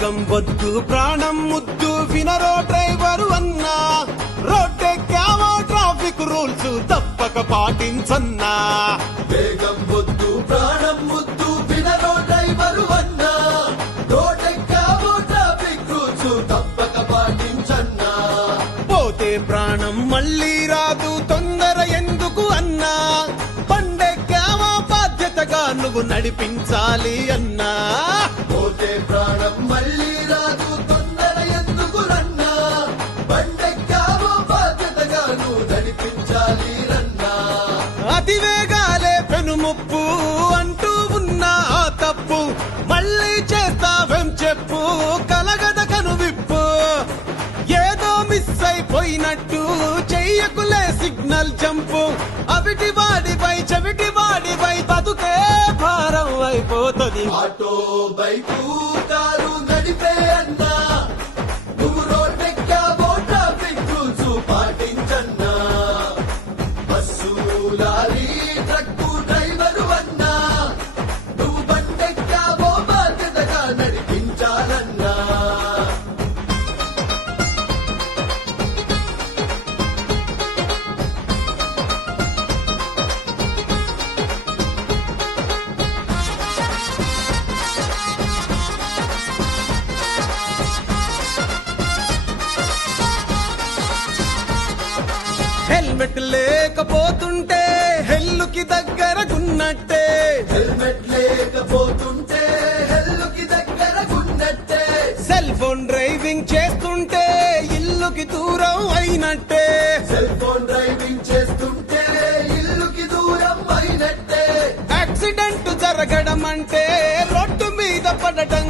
వేగం వద్దు ప్రాణం ముద్దు వినరో డ్రైవరు అన్నా. రోడ్డెక్కావో ట్రాఫిక్ రూల్స్ తప్పక పాటించన్నా. వేగం వద్దు ప్రాణం ముద్దు వినరో డ్రైవరు అన్నా. రోడ్డెక్కావో ట్రాఫిక్ రూల్స్ తప్పక పాటించన్నా. పోతే ప్రాణం మళ్ళీ రాదు తొందర ఎందుకు అన్నా. పండెక్కావా బాధ్యతగా నువ్వు నడిపించాలి అన్నా. అయిపోయినట్టు చెయ్యకులే సిగ్నల్ జంపు. అవిటి వాడిపై చెవిటి వాడిపై బతుకే భారం అయిపోతుంది. ఆటో బైకు కారు నడిపే అన్నా. నువ్వు రోడ్డెక్కావో ట్రాఫిక్ రూల్స్ పాటించన్నా. బస్సు లారీ ట్రక్కు హెల్మెట్ లేకపోతుంటే హెల్లుకి దగ్గరకున్నట్టే హెల్మెట్ లేకపోతుంటే హెల్లుకి దగ్గరకున్నట్టే సెల్ ఫోన్ డ్రైవింగ్ చేస్తుంటే ఇల్లుకి దూరం అయినట్టే. సెల్ ఫోన్ డ్రైవింగ్ చేస్తుంటే ఇల్లుకి దూరం అయినట్టే. యాక్సిడెంట్ జరగడం అంటే రోడ్డు మీద పడటం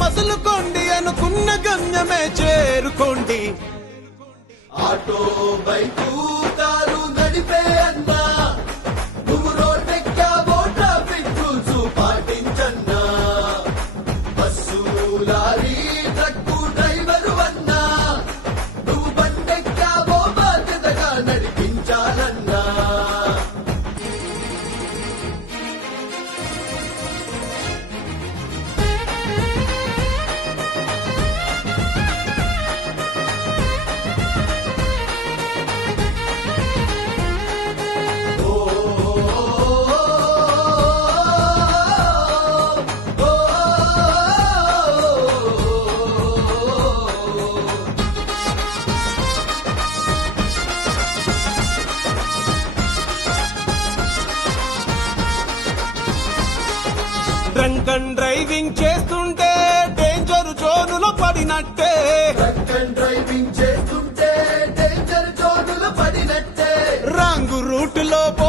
మసులుకోండి అనుకున్న గమ్యమే చేరుకోండి. Auto bike drunk and driving చేస్తుంటే డేంజర్ జోనులో పడినట్టే. అండ్ డ్రైవింగ్ చేస్తుంటే డేంజర్ జోనులు పడినట్టే. రాంగు రూటులో పోతుంటే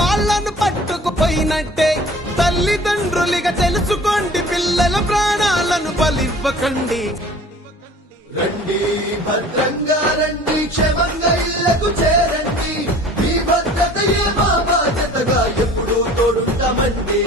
వాళ్ళను పట్టుకుపోయినట్టే తల్లిదండ్రులిగా తెలుసుకోండి పిల్లల ప్రాణాలను బలివ్వకండి. రండి భద్రంగా రండి క్షేమంగా ఇళ్ళకు చేరండి. మీ ఏ మా బాధ్యతగా ఎప్పుడూ తోడుంటామండి